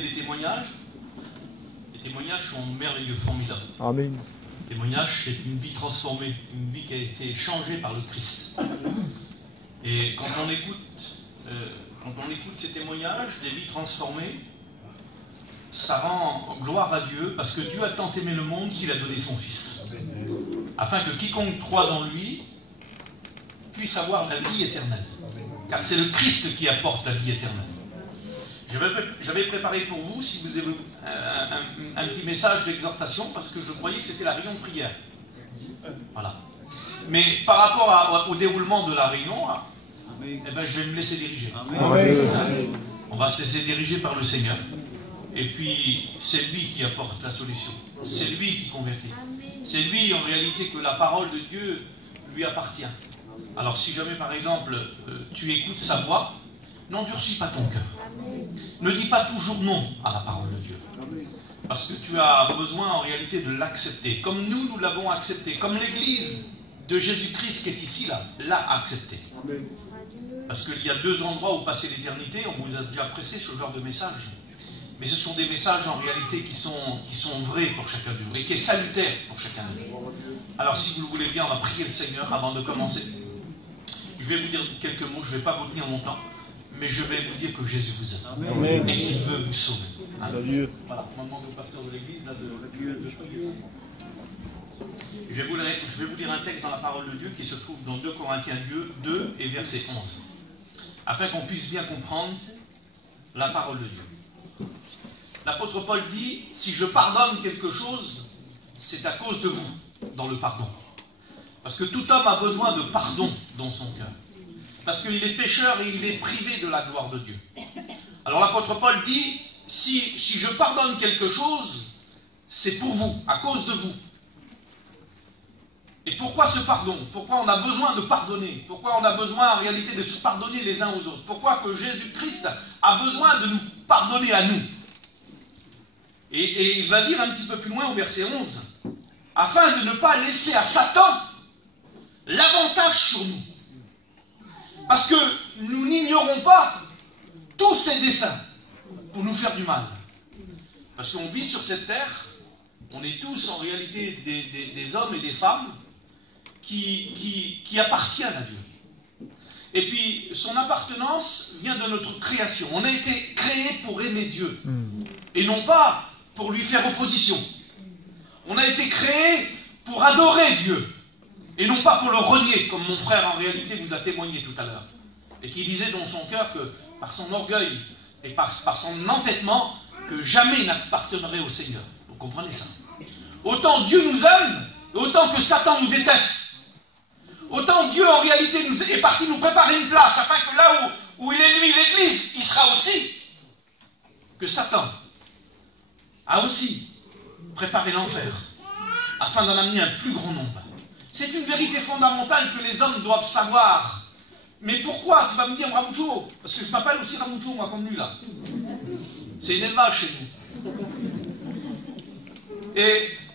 écouter les témoignages sont merveilleux, formidables. Amen. Le témoignage, c'est une vie transformée, une vie qui a été changée par le Christ. Et quand on écoute ces témoignages, des vies transformées, ça rend gloire à Dieu, parce que Dieu a tant aimé le monde qu'il a donné son Fils. Afin que quiconque croise en lui puisse avoir la vie éternelle. Car c'est le Christ qui apporte la vie éternelle. J'avais préparé pour vous, si vous avez un petit message d'exhortation, parce que je croyais que c'était la réunion de prière. Voilà. Mais par rapport au déroulement de la réunion, eh ben, je vais me laisser diriger. Amen. On va se laisser diriger par le Seigneur. Et puis, c'est lui qui apporte la solution. C'est lui qui convertit. C'est lui, en réalité, que la parole de Dieu lui appartient. Alors, si jamais, par exemple, tu écoutes sa voix, n'endurcis pas ton cœur. Ne dis pas toujours non à la parole de Dieu. Parce que tu as besoin, en réalité, de l'accepter. Comme nous l'avons accepté. Comme l'Église de Jésus-Christ qui est ici, l'a accepté. Parce qu'il y a 2 endroits où passer l'éternité. On vous a déjà pressé ce genre de message. Mais ce sont des messages en réalité qui sont vrais pour chacun de nous et qui est salutaire pour chacun de nous. Alors si vous le voulez bien, on va prier le Seigneur avant de commencer. Je vais vous dire quelques mots, je ne vais pas vous tenir longtemps, mais je vais vous dire que Jésus vous aime. Amen. Et qu'il veut vous sauver. Amen. Voilà, on demande au pasteur de l'église je vais vous lire un texte dans la parole de Dieu qui se trouve dans 2 Corinthiens 2 et verset 11. Afin qu'on puisse bien comprendre la parole de Dieu. L'apôtre Paul dit, si je pardonne quelque chose, c'est à cause de vous, dans le pardon. Parce que tout homme a besoin de pardon dans son cœur. Parce qu'il est pécheur et il est privé de la gloire de Dieu. Alors l'apôtre Paul dit, si je pardonne quelque chose, c'est pour vous, à cause de vous. Et pourquoi ce pardon? Pourquoi on a besoin de pardonner? Pourquoi on a besoin en réalité de se pardonner les uns aux autres? Pourquoi que Jésus-Christ a besoin de nous pardonner à nous? Et il va dire un petit peu plus loin au verset 11, afin de ne pas laisser à Satan l'avantage sur nous. Parce que nous n'ignorons pas tous ses desseins pour nous faire du mal. Parce qu'on vit sur cette terre, on est tous en réalité des hommes et des femmes qui appartiennent à Dieu. Et puis, son appartenance vient de notre création. On a été créé pour aimer Dieu. Et non pas pour lui faire opposition. On a été créé pour adorer Dieu. Et non pas pour le renier, comme mon frère en réalité vous a témoigné tout à l'heure. Et qui disait dans son cœur que par son orgueil et par son entêtement, que jamais il n'appartiendrait au Seigneur. Vous comprenez ça? Autant Dieu nous aime, autant que Satan nous déteste. Autant Dieu en réalité est parti nous préparer une place, afin que là où il est mis l'Église, il sera aussi. Que Satan a aussi préparé l'enfer, afin d'en amener un plus grand nombre. C'est une vérité fondamentale que les hommes doivent savoir. Mais pourquoi? Tu vas me dire Ramoucho, parce que je m'appelle aussi Ramoucho, moi, comme lui, là. C'est une élevage chez nous.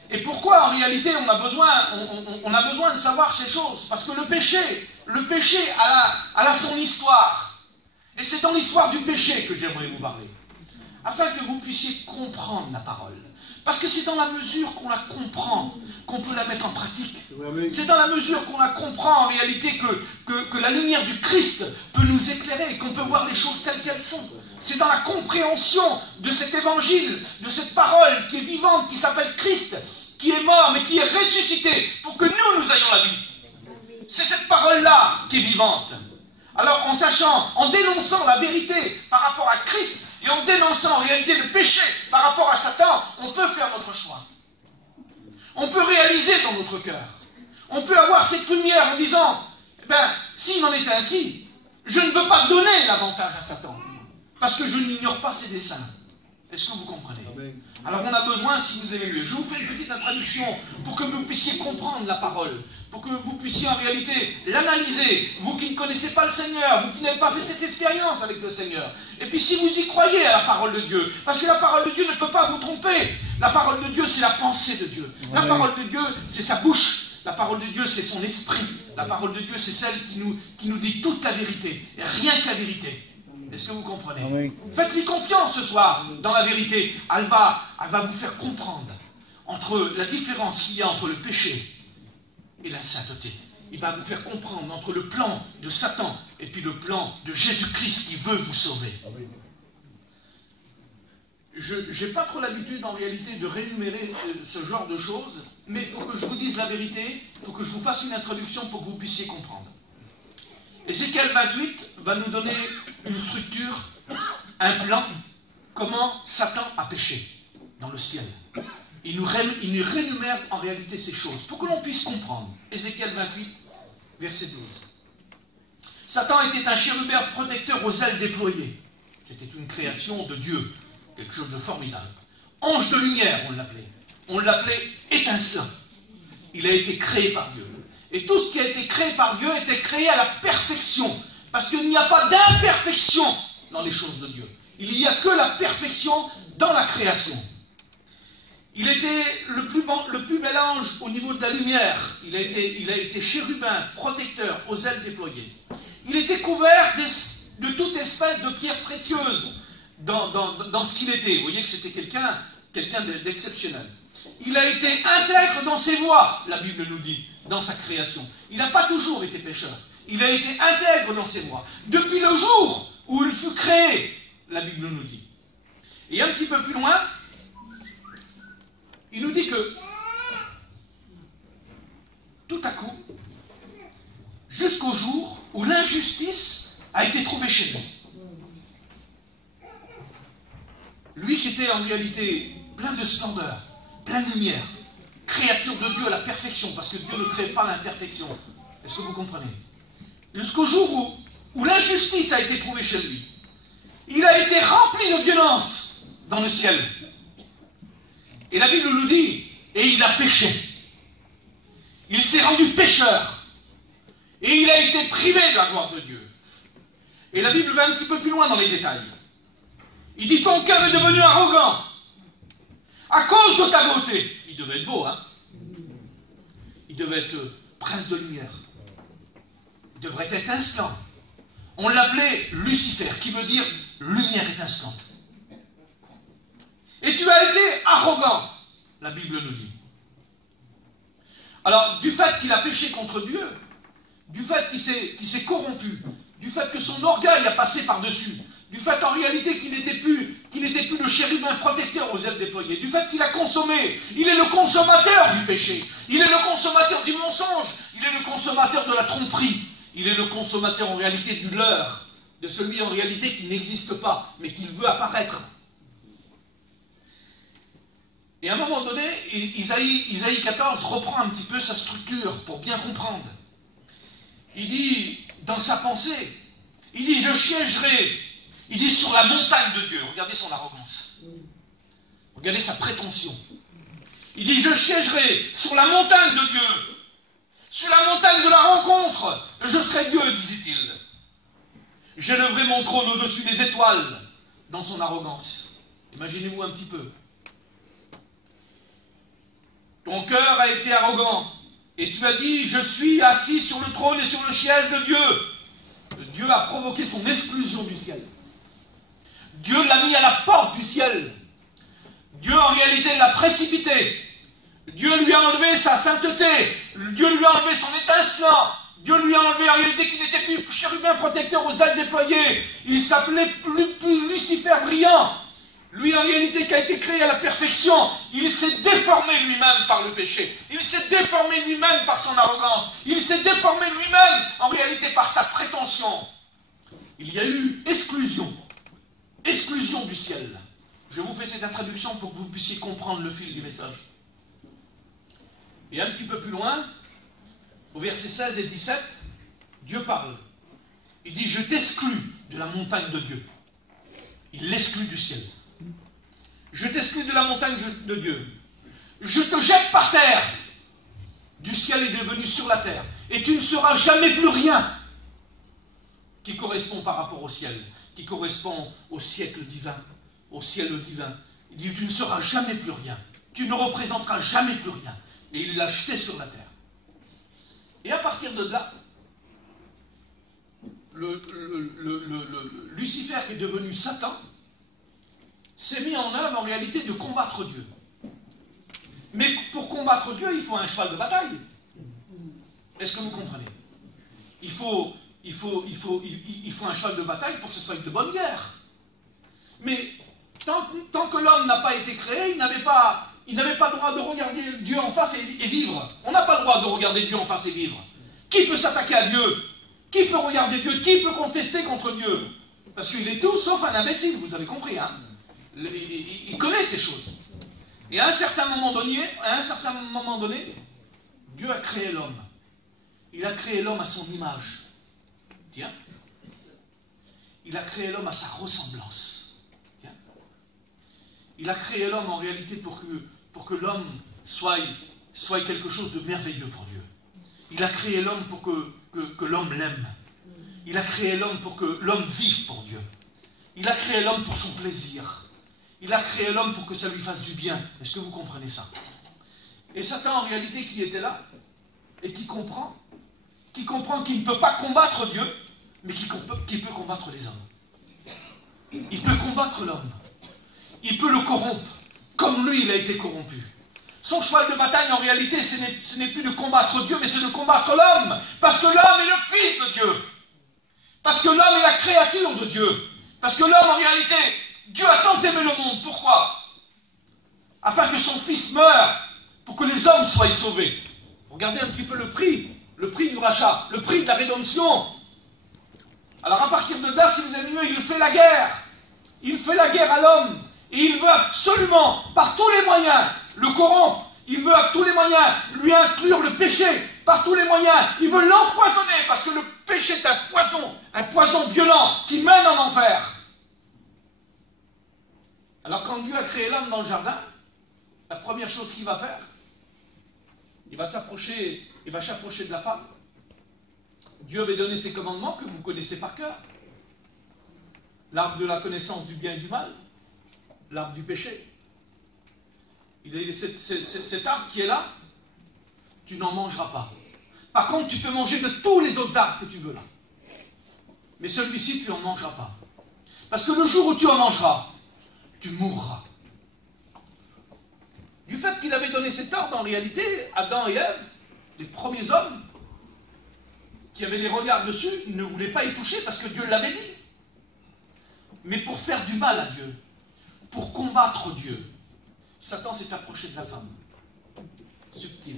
Et pourquoi, en réalité, on a besoin de savoir ces choses? Parce que le péché a son histoire. Et c'est dans l'histoire du péché que j'aimerais vous parler. Afin que vous puissiez comprendre la parole. Parce que c'est dans la mesure qu'on la comprend qu'on peut la mettre en pratique. C'est dans la mesure qu'on la comprend en réalité que la lumière du Christ peut nous éclairer, qu'on peut voir les choses telles qu'elles sont. C'est dans la compréhension de cet évangile, de cette parole qui est vivante, qui s'appelle Christ, qui est mort mais qui est ressuscité pour que nous ayons la vie. C'est cette parole-là qui est vivante. Alors en dénonçant la vérité par rapport à Christ, et en dénonçant en réalité le péché par rapport à Satan, on peut faire notre choix. On peut réaliser dans notre cœur. On peut avoir cette lumière en disant, s'il en était ainsi, je ne veux pas donner l'avantage à Satan. Parce que je n'ignore pas ses desseins. Est-ce que vous comprenez? Alors on a besoin, si vous avez lu, je vous fais une petite introduction pour que vous puissiez comprendre la parole, pour que vous puissiez en réalité l'analyser, vous qui ne connaissez pas le Seigneur, vous qui n'avez pas fait cette expérience avec le Seigneur. Et puis si vous y croyez à la parole de Dieu, parce que la parole de Dieu ne peut pas vous tromper. La parole de Dieu, c'est la pensée de Dieu. La parole de Dieu, c'est sa bouche. La parole de Dieu, c'est son esprit. La parole de Dieu, c'est celle qui nous dit toute la vérité, et rien que la vérité. Est-ce que vous comprenez? Oui. Faites-lui confiance ce soir dans la vérité. Elle va vous faire comprendre entre la différence qu'il y a entre le péché et la sainteté. Il va vous faire comprendre entre le plan de Satan et puis le plan de Jésus-Christ qui veut vous sauver. Je n'ai pas trop l'habitude en réalité de rémunérer ce genre de choses, mais il faut que je vous dise la vérité, il faut que je vous fasse une introduction pour que vous puissiez comprendre. Ézéchiel 28 va nous donner une structure, un plan, comment Satan a péché dans le ciel. Il nous rémunère en réalité ces choses, pour que l'on puisse comprendre. Ézéchiel 28, verset 12. Satan était un chérubin protecteur aux ailes déployées. C'était une création de Dieu, quelque chose de formidable. Ange de lumière, on l'appelait. On l'appelait étincelant. Il a été créé par Dieu. Et tout ce qui a été créé par Dieu était créé à la perfection. Parce qu'il n'y a pas d'imperfection dans les choses de Dieu. Il n'y a que la perfection dans la création. Il était le plus bel ange au niveau de la lumière. Il a été chérubin, protecteur, aux ailes déployées. Il était couvert de toute espèce de pierres précieuses dans ce qu'il était. Vous voyez que c'était quelqu'un d'exceptionnel. Il a été intègre dans ses voies, la Bible nous dit, dans sa création. Il n'a pas toujours été pécheur. Il a été intègre dans ses voies. Depuis le jour où il fut créé, la Bible nous dit. Et un petit peu plus loin, il nous dit que tout à coup, jusqu'au jour où l'injustice a été trouvée chez lui. Lui qui était en réalité plein de splendeur, plein de lumière, créature de Dieu à la perfection, parce que Dieu ne crée pas l'imperfection. Est-ce que vous comprenez? Jusqu'au jour où l'injustice a été trouvée chez lui. Il a été rempli de violence dans le ciel. Et la Bible nous dit, et il a péché. Il s'est rendu pécheur. Et il a été privé de la gloire de Dieu. Et la Bible va un petit peu plus loin dans les détails. Il dit, ton cœur est devenu arrogant à cause de ta beauté. Il devait être beau, hein? Il devait être prince de lumière. Il devrait être étincelant. On l'appelait Lucifer, qui veut dire lumière étincelante. Et tu as été arrogant, la Bible nous dit. Alors, du fait qu'il a péché contre Dieu, du fait qu'il s'est corrompu, du fait que son orgueil a passé par-dessus, du fait en réalité qu'il n'était plus le chérubin protecteur aux ailes déployées, du fait qu'il a consommé, il est le consommateur du péché, il est le consommateur du mensonge, il est le consommateur de la tromperie, il est le consommateur en réalité du leurre, de celui en réalité qui n'existe pas, mais qui veut apparaître. Et à un moment donné, Isaïe 14 reprend un petit peu sa structure pour bien comprendre. Il dit, dans sa pensée, il dit, je siégerai, il dit, sur la montagne de Dieu. Regardez son arrogance. Regardez sa prétention. Il dit, je siégerai sur la montagne de Dieu, sur la montagne de la rencontre, je serai Dieu, disait-il. J'élèverai mon trône au-dessus des étoiles, dans son arrogance. Imaginez-vous un petit peu. Ton cœur a été arrogant, et tu as dit, je suis assis sur le trône et sur le siège de Dieu. Dieu a provoqué son exclusion du ciel. Dieu l'a mis à la porte du ciel. Dieu en réalité l'a précipité. Dieu lui a enlevé sa sainteté. Dieu lui a enlevé son étincelant. Dieu lui a enlevé en réalité qu'il n'était plus chérubin protecteur aux ailes déployées. Il s'appelait plus Lucifer brillant. Lui, en réalité, qui a été créé à la perfection, il s'est déformé lui-même par le péché. Il s'est déformé lui-même par son arrogance. Il s'est déformé lui-même, en réalité, par sa prétention. Il y a eu exclusion. Exclusion du ciel. Je vous fais cette introduction pour que vous puissiez comprendre le fil du message. Et un petit peu plus loin, au verset 16 et 17, Dieu parle. Il dit, je t'exclus de la montagne de Dieu. Il l'exclut du ciel. Je t'exclus de la montagne de Dieu. Je te jette par terre. Du ciel est devenu sur la terre. Et tu ne seras jamais plus rien qui correspond par rapport au ciel, qui correspond au siècle divin, au ciel divin. Il dit, tu ne seras jamais plus rien. Tu ne représenteras jamais plus rien. Et il l'a jeté sur la terre. Et à partir de là, Lucifer, qui est devenu Satan, s'est mis en œuvre en réalité de combattre Dieu. Mais pour combattre Dieu, il faut un cheval de bataille. Est-ce que vous comprenez? Il faut un cheval de bataille pour que ce soit de bonne guerre. Mais tant que l'homme n'a pas été créé, il n'avait pas le droit de regarder Dieu en face et vivre. On n'a pas le droit de regarder Dieu en face et vivre. Qui peut s'attaquer à Dieu? Qui peut regarder Dieu? Qui peut contester contre Dieu? Parce qu'il est tout sauf un imbécile, vous avez compris, hein? Il connaît ces choses. Et à un certain moment donné, Dieu a créé l'homme. Il a créé l'homme à son image. Tiens. Il a créé l'homme à sa ressemblance. Tiens. Il a créé l'homme en réalité pour que l'homme soit quelque chose de merveilleux pour Dieu. Il a créé l'homme pour que l'homme l'aime. Il a créé l'homme pour que l'homme vive pour Dieu. Il a créé l'homme pour son plaisir. Il a créé l'homme pour que ça lui fasse du bien. Est-ce que vous comprenez ça? Et Satan, en réalité, qui était là, et qui comprend qu'il ne peut pas combattre Dieu, mais qui peut combattre les hommes. Il peut combattre l'homme. Il peut le corrompre, comme lui, il a été corrompu. Son cheval de bataille, en réalité, ce n'est plus de combattre Dieu, mais c'est de combattre l'homme. Parce que l'homme est le fils de Dieu. Parce que l'homme est la créature de Dieu. Parce que l'homme, en réalité, Dieu a tant aimé le monde. Pourquoi? Afin que son fils meure, pour que les hommes soient sauvés. Regardez un petit peu le prix du rachat, le prix de la rédemption. Alors à partir de là, si vous avez mieux, il fait la guerre. Il fait la guerre à l'homme. Et il veut absolument, par tous les moyens, le corrompre. Il veut à tous les moyens lui inclure le péché. Par tous les moyens, il veut l'empoisonner. Parce que le péché est un poison violent qui mène en enfer. Alors quand Dieu a créé l'homme dans le jardin, la première chose qu'il va faire, il va s'approcher de la femme. Dieu avait donné ses commandements que vous connaissez par cœur. L'arbre de la connaissance du bien et du mal, l'arbre du péché. Il est cet arbre qui est là, tu n'en mangeras pas. Par contre, tu peux manger de tous les autres arbres que tu veux là. Mais celui-ci, tu n'en mangeras pas. Parce que le jour où tu en mangeras, tu mourras. Du fait qu'il avait donné cet ordre, en réalité, Adam et Ève, les premiers hommes, qui avaient les regards dessus, ne voulaient pas y toucher parce que Dieu l'avait dit. Mais pour faire du mal à Dieu, pour combattre Dieu, Satan s'est approché de la femme. Subtil.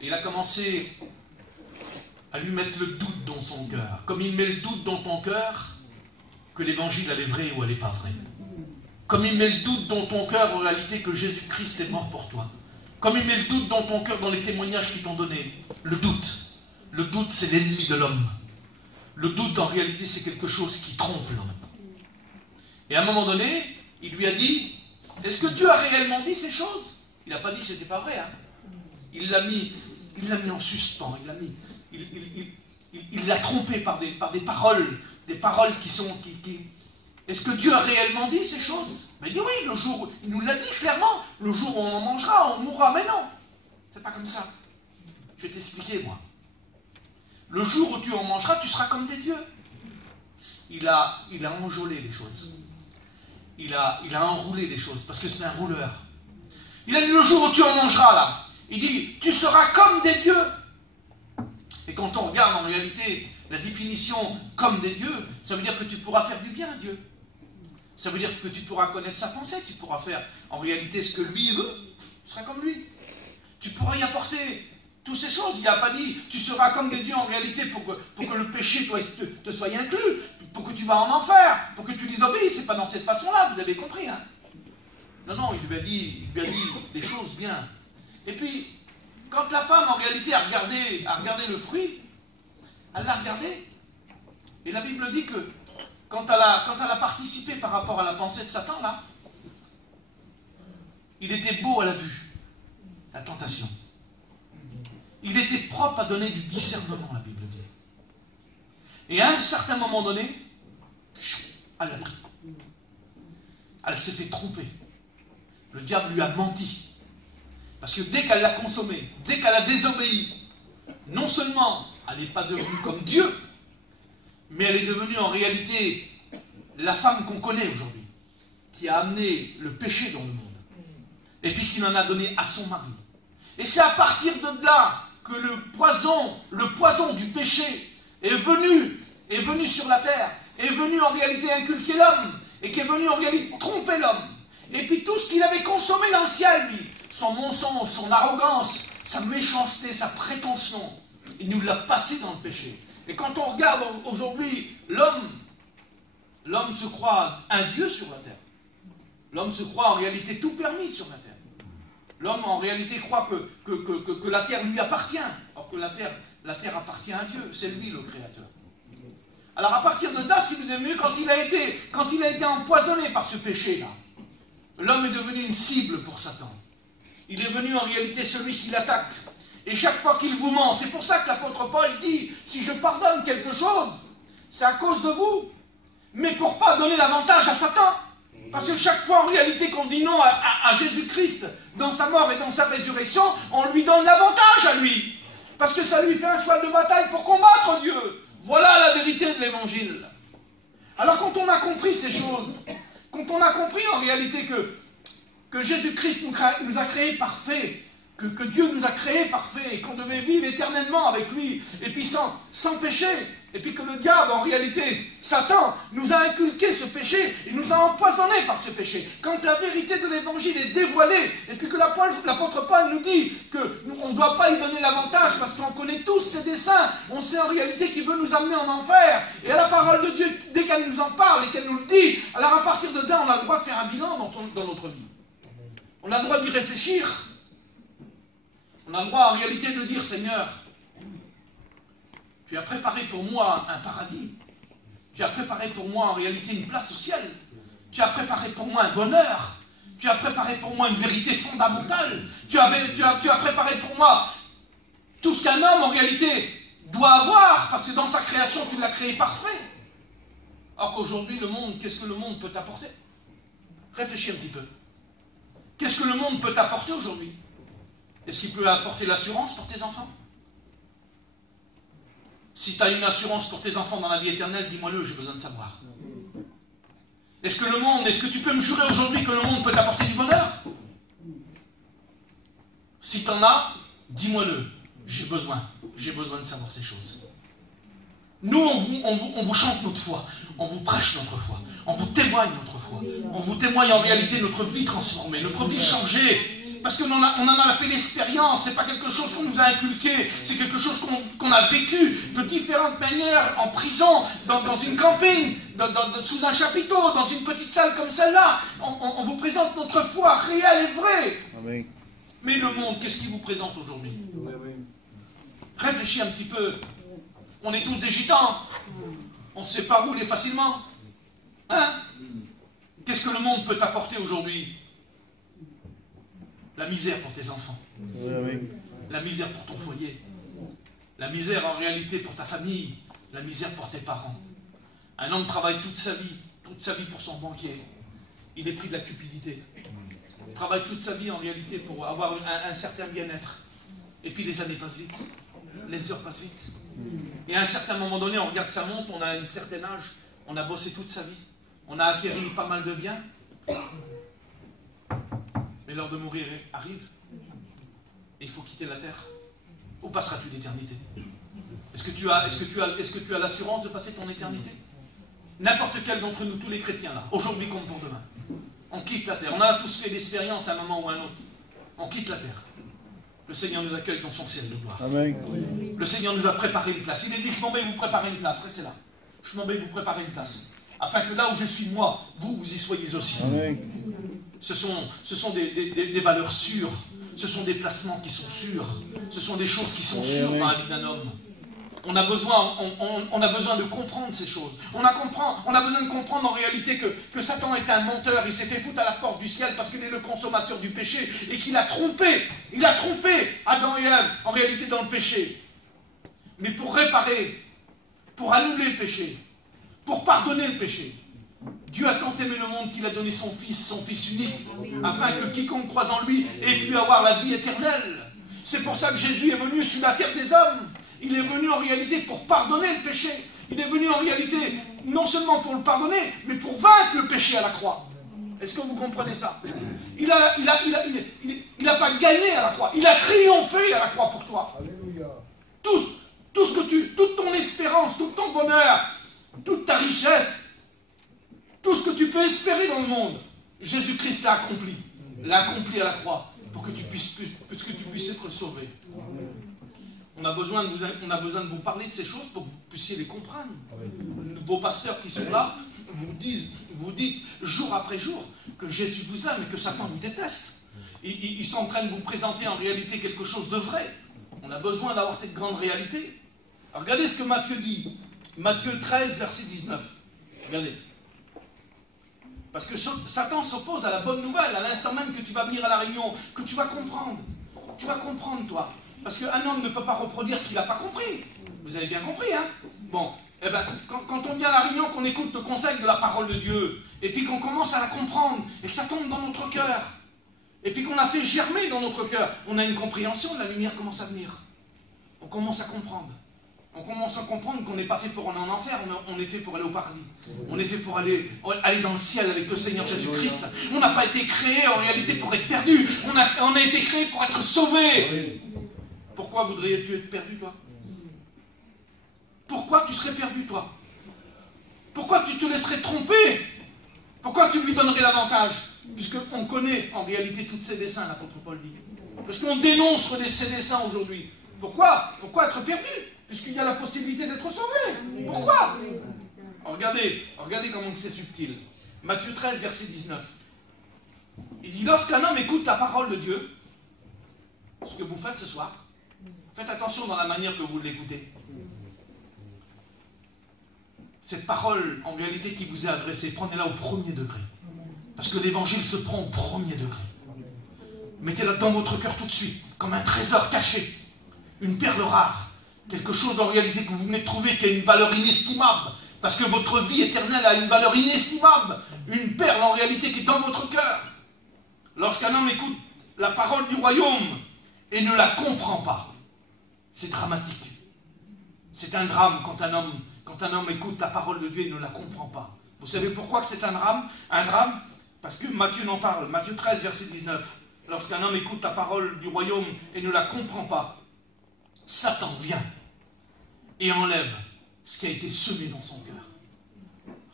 Et il a commencé à lui mettre le doute dans son cœur. Comme il met le doute dans ton cœur, que l'évangile elle est vrai ou elle n'est pas vraie. Comme il met le doute dans ton cœur en réalité que Jésus-Christ est mort pour toi. Comme il met le doute dans ton cœur dans les témoignages qu'ils t'ont donnés. Le doute c'est l'ennemi de l'homme. Le doute en réalité c'est quelque chose qui trompe l'homme. Et à un moment donné, il lui a dit, est-ce que Dieu a réellement dit ces choses? Il n'a pas dit que c'était pas vrai. Hein? Il l'a mis en suspens. Il l'a trompé par des paroles qui sont... Est-ce que Dieu a réellement dit ces choses? Mais il dit oui, le jour, il nous l'a dit clairement, le jour où on en mangera, on mourra. Mais non, c'est pas comme ça. Je vais t'expliquer, moi. Le jour où tu en mangeras, tu seras comme des dieux. Il a enjolé les choses. Il a enroulé les choses, parce que c'est un rouleur. Il a dit le jour où tu en mangeras, là, il dit, tu seras comme des dieux. Et quand on regarde en réalité la définition comme des dieux, ça veut dire que tu pourras faire du bien à Dieu. Ça veut dire que tu pourras connaître sa pensée, tu pourras faire en réalité ce que lui veut, tu seras comme lui. Tu pourras y apporter toutes ces choses. Il n'a pas dit tu seras comme des dieux en réalité pour que le péché te soit inclus, pour que tu vas en enfer, pour que tu désobéis. C'est pas dans cette façon-là, vous avez compris. Hein? Non, il lui a dit les choses bien. Et puis, quand la femme en réalité a regardé le fruit, elle l'a regardé. Et la Bible dit que quand elle a participé par rapport à la pensée de Satan, là, il était beau à la vue, la tentation. Il était propre à donner du discernement, la Bible dit. Et à un certain moment donné, elle l'a pris. Elle s'est fait tromper. Le diable lui a menti. Parce que dès qu'elle l'a consommé, dès qu'elle a désobéi, non seulement Elle n'est pas devenue comme Dieu, mais elle est devenue en réalité la femme qu'on connaît aujourd'hui, qui a amené le péché dans le monde, et puis qui en a donné à son mari. Et c'est à partir de là que le poison du péché est venu sur la terre, est venu en réalité inculquer l'homme, et qui est venu en réalité tromper l'homme. Et puis tout ce qu'il avait consommé dans le ciel, lui, son mensonge, son arrogance, sa méchanceté, sa prétention, il nous l'a passé dans le péché. Et quand on regarde aujourd'hui l'homme se croit un Dieu sur la terre. L'homme se croit en réalité tout permis sur la terre. L'homme en réalité croit que la terre lui appartient, alors que la terre appartient à Dieu, c'est lui le créateur. Alors à partir de là, si vous avez vu, quand il a été empoisonné par ce péché-là, l'homme est devenu une cible pour Satan. Il est devenu en réalité celui qui l'attaque. Et chaque fois qu'il vous ment, c'est pour ça que l'apôtre Paul dit, si je pardonne quelque chose, c'est à cause de vous, mais pour pas donner l'avantage à Satan. Parce que chaque fois en réalité qu'on dit non à Jésus-Christ, dans sa mort et dans sa résurrection, on lui donne l'avantage à lui. Parce que ça lui fait un cheval de bataille pour combattre Dieu. Voilà la vérité de l'évangile. Alors quand on a compris ces choses, quand on a compris en réalité que Jésus-Christ nous a créés parfaits, que Dieu nous a créés parfaits, et qu'on devait vivre éternellement avec lui, et puis sans péché, et puis que le diable, en réalité, Satan, nous a inculqué ce péché, il nous a empoisonnés par ce péché. Quand la vérité de l'évangile est dévoilée, et puis que l'apôtre Paul nous dit qu'on ne doit pas y donner l'avantage, parce qu'on connaît tous ses desseins, on sait en réalité qu'il veut nous amener en enfer, et à la parole de Dieu, dès qu'elle nous en parle et qu'elle nous le dit, alors à partir de là, on a le droit de faire un bilan dans notre vie. On a le droit d'y réfléchir. On a le droit en réalité de dire, Seigneur, tu as préparé pour moi un paradis. Tu as préparé pour moi en réalité une place au ciel. Tu as préparé pour moi un bonheur. Tu as préparé pour moi une vérité fondamentale. Tu as préparé pour moi tout ce qu'un homme en réalité doit avoir, parce que dans sa création, tu l'as créé parfait. Or qu'aujourd'hui, le monde, qu'est-ce que le monde peut t'apporter? Réfléchis un petit peu. Qu'est-ce que le monde peut t'apporter aujourd'hui? Est-ce qu'il peut apporter l'assurance pour tes enfants? Si tu as une assurance pour tes enfants dans la vie éternelle, dis-moi-le, j'ai besoin de savoir. Est-ce que tu peux me jurer aujourd'hui que le monde peut t'apporter du bonheur? Si tu en as, dis-moi-le, j'ai besoin de savoir ces choses. Nous, on vous chante notre foi, on vous prêche notre foi, on vous témoigne notre foi, on vous témoigne en réalité notre vie transformée, notre vie changée. Parce qu'on en a fait l'expérience, c'est pas quelque chose qu'on nous a inculqué, c'est quelque chose qu'on a vécu de différentes manières, en prison, dans une camping, sous un chapiteau, dans une petite salle comme celle-là. On vous présente notre foi réelle et vraie. Amen. Mais le monde, qu'est-ce qu'il vous présente aujourd'hui? Réfléchis un petit peu. On est tous des gitans. On se fait pas rouler facilement. Hein? Qu'est-ce que le monde peut t'apporter aujourd'hui? La misère pour tes enfants, la misère pour ton foyer, la misère en réalité pour ta famille, la misère pour tes parents. Un homme travaille toute sa vie pour son banquier. Il est pris de la cupidité. Il travaille toute sa vie en réalité pour avoir un certain bien-être. Et puis les années passent vite, les heures passent vite. Et à un certain moment donné, on regarde sa montre, on a un certain âge, on a bossé toute sa vie, on a acquis pas mal de biens. Mais l'heure de mourir arrive, et il faut quitter la terre. Où passeras-tu l'éternité? Est-ce que tu as l'assurance de passer ton éternité? N'importe quel d'entre nous, tous les chrétiens là, aujourd'hui comme pour demain, on quitte la terre. On a tous fait l'expérience à un moment ou à un autre. On quitte la terre. Le Seigneur nous accueille dans son ciel de gloire. Amen. Le Seigneur nous a préparé une place. Il a dit, je m'en vais vous préparer une place. Restez là. Je m'en vais vous préparer une place. Afin que là où je suis moi, vous y soyez aussi. Amen. Ce sont des valeurs sûres, ce sont des placements qui sont sûrs, ce sont des choses qui sont sûres dans la vie d'un homme. On a besoin de comprendre ces choses. On a besoin de comprendre en réalité que Satan est un menteur, il s'est fait foutre à la porte du ciel parce qu'il est le consommateur du péché et qu'il a trompé Adam et Ève en réalité dans le péché. Mais pour réparer, pour annuler le péché, pour pardonner le péché, Dieu a tant aimé le monde qu'il a donné son Fils unique, afin que quiconque croise en lui ait pu avoir la vie éternelle. C'est pour ça que Jésus est venu sur la terre des hommes. Il est venu en réalité pour pardonner le péché. Il est venu en réalité non seulement pour le pardonner, mais pour vaincre le péché à la croix. Est-ce que vous comprenez ça? Il n'a pas gagné à la croix. Il a triomphé à la croix pour toi. Alléluia. Toute ton espérance, tout ton bonheur, toute ta richesse, tout ce que tu peux espérer dans le monde, Jésus-Christ l'a accompli. L'a accompli à la croix pour que tu puisses être sauvé. On a besoin de vous parler de ces choses pour que vous puissiez les comprendre. Vos pasteurs qui sont là vous dites jour après jour que Jésus vous aime et que Satan vous déteste. Ils sont en train de vous présenter en réalité quelque chose de vrai. On a besoin d'avoir cette grande réalité. Alors regardez ce que Matthieu dit. Matthieu 13, verset 19. Regardez. Parce que Satan s'oppose à la bonne nouvelle, à l'instant même que tu vas venir à la réunion, que tu vas comprendre. Tu vas comprendre, toi. Parce qu'un homme ne peut pas reproduire ce qu'il n'a pas compris. Vous avez bien compris, hein? Bon, eh ben, quand on vient à la réunion, qu'on écoute le conseil de la parole de Dieu, et puis qu'on commence à la comprendre, et que ça tombe dans notre cœur, et puis qu'on a fait germer dans notre cœur, on a une compréhension, la lumière commence à venir. On commence à comprendre. On commence à comprendre qu'on n'est pas fait pour aller en enfer, on est fait pour aller au paradis. On est fait pour aller dans le ciel avec le Seigneur Jésus-Christ. On n'a pas été créé en réalité pour être perdu. On a été créé pour être sauvé. Pourquoi voudrais-tu être perdu, toi? Pourquoi tu serais perdu, toi? Pourquoi tu te laisserais tromper? Pourquoi tu lui donnerais l'avantage? Puisqu'on connaît en réalité tous ces desseins, l'apôtre Paul dit. Parce qu'on dénonce ces desseins aujourd'hui. Pourquoi? Pourquoi être perdu? Puisqu'il y a la possibilité d'être sauvé. Pourquoi? Regardez comment c'est subtil. Matthieu 13, verset 19. Il dit, lorsqu'un homme écoute la parole de Dieu, ce que vous faites ce soir, faites attention dans la manière que vous l'écoutez. Cette parole, en réalité, qui vous est adressée, prenez-la au premier degré. Parce que l'évangile se prend au premier degré. Mettez-la dans votre cœur tout de suite, comme un trésor caché, une perle rare. Quelque chose en réalité que vous venez de trouver qui a une valeur inestimable. Parce que votre vie éternelle a une valeur inestimable. Une perle en réalité qui est dans votre cœur. Lorsqu'un homme écoute la parole du royaume et ne la comprend pas, c'est dramatique. C'est un drame quand un homme écoute la parole de Dieu et ne la comprend pas. Vous savez pourquoi que c'est un drame? Un drame parce que Matthieu en parle. Matthieu 13, verset 19. Lorsqu'un homme écoute la parole du royaume et ne la comprend pas, Satan vient et enlève ce qui a été semé dans son cœur.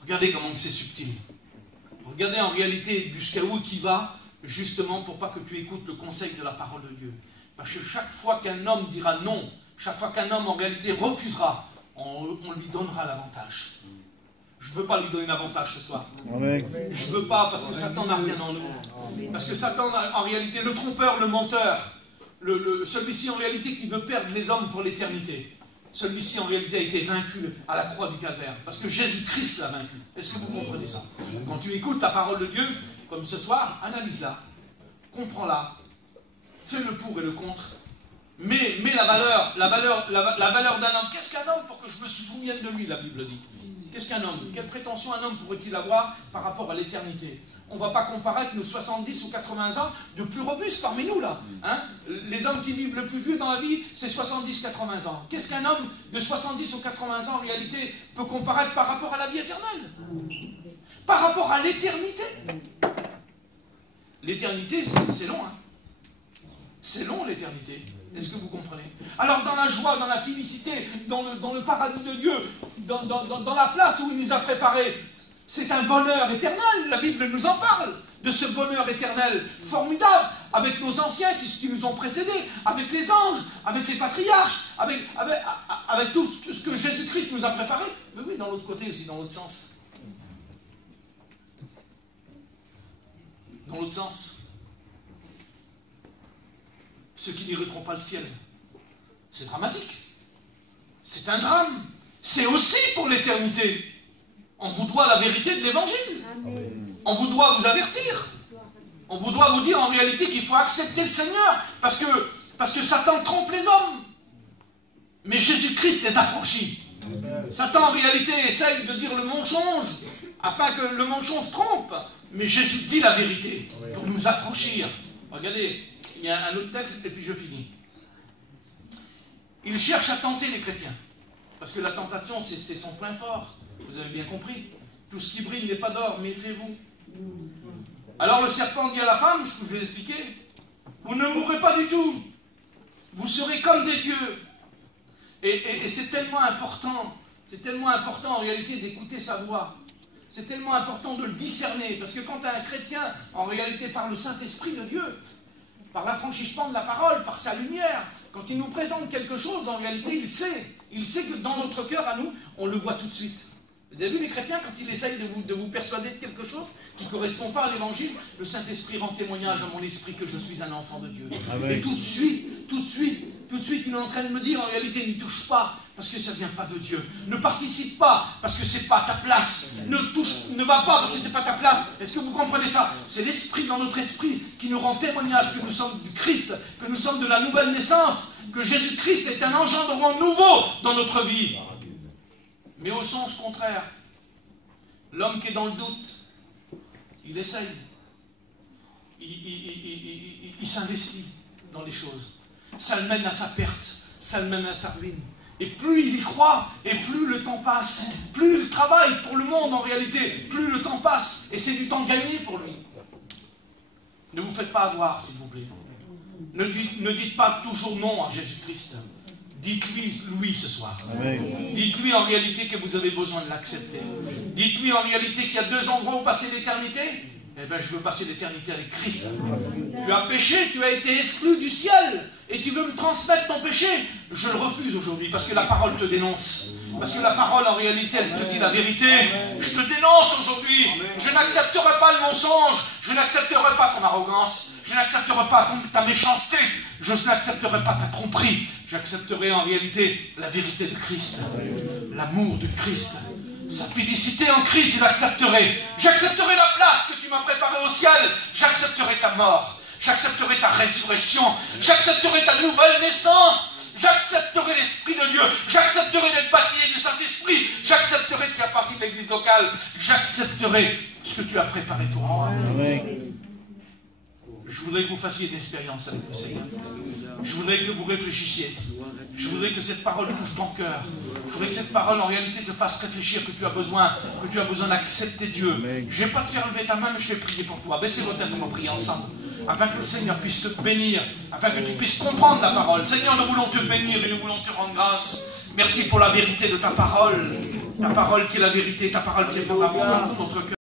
Regardez comment c'est subtil. Regardez en réalité jusqu'à où il va, justement pour pas que tu écoutes le conseil de la parole de Dieu. Parce que chaque fois qu'un homme dira non, chaque fois qu'un homme en réalité refusera, on lui donnera l'avantage. Je ne veux pas lui donner l'avantage ce soir. Amen. Je ne veux pas parce que Satan n'a rien en nous. Parce que Satan, en réalité, le trompeur, le menteur, celui-ci en réalité qui veut perdre les hommes pour l'éternité, celui-ci en réalité a été vaincu à la croix du Calvaire. Parce que Jésus-Christ l'a vaincu. Est-ce que vous comprenez ça? Quand tu écoutes la parole de Dieu, comme ce soir, analyse-la, comprends-la, fais le pour et le contre. Mais la valeur d'un homme. Qu'est-ce qu'un homme pour que je me souvienne de lui, la Bible dit? Qu'est-ce qu'un homme? Quelle prétention un homme pourrait-il avoir par rapport à l'éternité? On ne va pas comparer nos 70 ou 80 ans de plus robustes parmi nous, là. Hein? Les hommes qui vivent le plus vieux dans la vie, c'est 70-80 ans. Qu'est-ce qu'un homme de 70 ou 80 ans, en réalité, peut comparer par rapport à la vie éternelle? Par rapport à l'éternité? L'éternité, c'est long, hein? C'est long, l'éternité. Est-ce que vous comprenez? Alors, dans la joie, dans la félicité, dans le paradis de Dieu, dans la place où il nous a préparés, c'est un bonheur éternel. La Bible nous en parle, de ce bonheur éternel formidable, avec nos anciens qui nous ont précédés, avec les anges, avec les patriarches, avec tout ce que Jésus-Christ nous a préparé. Mais oui, dans l'autre côté aussi, dans l'autre sens. Dans l'autre sens. Ceux qui n'hériteront pas le ciel. C'est dramatique. C'est un drame. C'est aussi pour l'éternité. On vous doit la vérité de l'évangile. On vous doit vous avertir. On vous doit vous dire en réalité qu'il faut accepter le Seigneur. Parce que Satan trompe les hommes. Mais Jésus-Christ les affranchit. Satan en réalité essaye de dire le mensonge afin que le mensonge trompe. Mais Jésus dit la vérité pour nous affranchir. Regardez. Il y a un autre texte et puis je finis. il cherche à tenter les chrétiens. Parce que la tentation, c'est son point fort. Vous avez bien compris. Tout ce qui brille n'est pas d'or, méfiez-vous. Alors le serpent dit à la femme, je vous ai expliqué, vous ne mourrez pas du tout. Vous serez comme des dieux. Et c'est tellement important en réalité d'écouter sa voix. C'est tellement important de le discerner. Parce que quand un chrétien, en réalité par le Saint-Esprit de Dieu, par l'affranchissement de la parole, par sa lumière, quand il nous présente quelque chose, en réalité, il sait que dans notre cœur à nous, on le voit tout de suite. Vous avez vu les chrétiens, quand ils essayent de vous persuader de quelque chose qui ne correspond pas à l'évangile, le Saint-Esprit rend témoignage à mon esprit que je suis un enfant de Dieu. Amen. Et tout de suite, il est en train de me dire, en réalité, ne touche pas, parce que ça ne vient pas de Dieu. Ne participe pas, parce que ce n'est pas ta place. Ne va pas, parce que ce n'est pas ta place. Est-ce que vous comprenez ça? C'est l'esprit dans notre esprit qui nous rend témoignage que nous sommes du Christ, que nous sommes de la nouvelle naissance, que Jésus-Christ est un engendrement nouveau dans notre vie. Mais au sens contraire, l'homme qui est dans le doute, il essaye, il s'investit dans les choses. Ça le mène à sa perte, ça le mène à sa ruine. Et plus il y croit, et plus le temps passe. Plus il travaille pour le monde en réalité, plus le temps passe. Et c'est du temps gagné pour lui. Ne vous faites pas avoir, s'il vous plaît. Ne dites pas toujours non à Jésus-Christ. Dites-lui oui ce soir. Dites-lui en réalité que vous avez besoin de l'accepter. Dites-lui en réalité qu'il y a deux endroits où passer l'éternité. Eh bien, je veux passer l'éternité avec Christ. Tu as péché, tu as été exclu du ciel. Et tu veux me transmettre ton péché. Je le refuse aujourd'hui parce que la parole te dénonce. Parce que la parole en réalité, elle te dit la vérité. Je te dénonce aujourd'hui. Je n'accepterai pas le mensonge. Je n'accepterai pas ton arrogance. Je n'accepterai pas ta méchanceté. Je n'accepterai pas ta tromperie. J'accepterai en réalité la vérité de Christ. L'amour de Christ. Sa félicité en Christ, je l'accepterai. J'accepterai la place que tu m'as préparée au ciel. J'accepterai ta mort. J'accepterai ta résurrection. J'accepterai ta nouvelle naissance. J'accepterai l'Esprit de Dieu. J'accepterai d'être baptisé du Saint-Esprit. J'accepterai de faire partie de l'église locale. J'accepterai ce que tu as préparé pour moi. Amen. Je voudrais que vous fassiez une expérience avec le Seigneur. Je voudrais que vous réfléchissiez. Je voudrais que cette parole touche ton cœur. Je voudrais que cette parole en réalité te fasse réfléchir que tu as besoin d'accepter Dieu. Je ne vais pas te faire lever ta main, mais je vais prier pour toi. Baissez vos têtes, on va prier ensemble. Afin que le Seigneur puisse te bénir, afin que tu puisses comprendre la parole. Seigneur, nous voulons te bénir et nous voulons te rendre grâce. Merci pour la vérité de ta parole qui est la vérité, ta parole qui est fondamentale pour notre cœur.